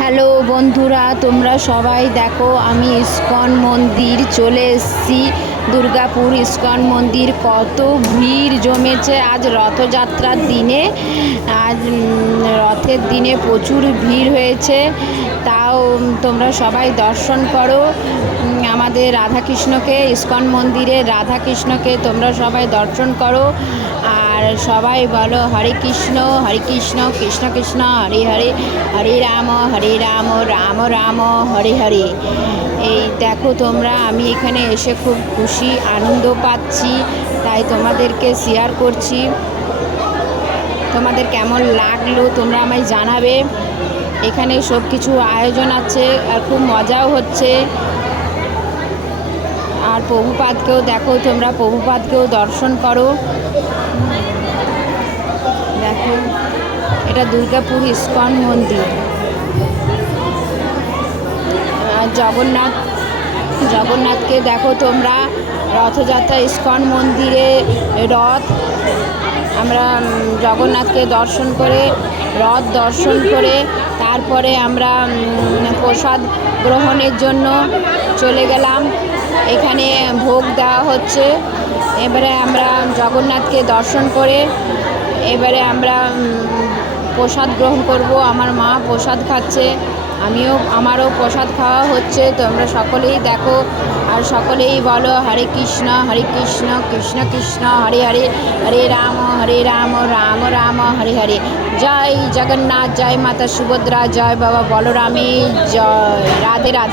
Hello বন্ধুরা, তোমরা সবাই দেখো আমি ইস্কন মন্দির চলে এসেছি। দুর্গাপুর ইস্কন মন্দির কত ভিড় জমেছে আজ রথযাত্রার দিনে। আজ রথের দিনে প্রচুর ভিড় হয়েছে, তাও তোমরা সবাই দর্শন করো আমাদের রাধাকৃষ্ণকে। ইস্কন মন্দিরে রাধাকৃষ্ণকে তোমরা সবাই দর্শন করো আর সবাই বলো হরে কৃষ্ণ কৃষ্ণ কৃষ্ণ হরে হরে, হরে রাম রাম রাম হরে হরে। এই দেখো তোমরা, আমি এখানে এসে খুব খুশি আনন্দ পাচ্ছি, তাই তোমাদেরকে শেয়ার করছি। তোমাদের কেমন লাগলো তোমরা আমায় জানাবে। এখানে সব কিছু আয়োজন আছে আর খুব মজাও হচ্ছে। আর প্রভুপাদকেও দেখো তোমরা, প্রভুপাদকেও দর্শন করো। দেখো এটা দুর্গাপুর ইস্কন মন্দির। জগন্নাথকে দেখো তোমরা, রথযাত্রা ইস্কন মন্দিরে রথ। আমরা জগন্নাথকে দর্শন করে, রথ দর্শন করে তারপরে আমরা প্রসাদ গ্রহণের জন্য চলে গেলাম। এখানে ভোগ দেওয়া হচ্ছে। এবারে আমরা জগন্নাথকে দর্শন করে এবারে আমরা প্রসাদ গ্রহণ করব। আমার মা প্রসাদ খাচ্ছে, আমারও প্রসাদ খাওয়া হচ্ছে। তোমরা সকলেই দেখো আর সকলেই বলো হরে কৃষ্ণ কৃষ্ণ কৃষ্ণ হরে হরে, হরে রাম রাম রাম হরে হরে। জয় জগন্নাথ, জয় মাতা সুভদ্রা, জয় বাবা বলরামে জয়। রাধে রাধে।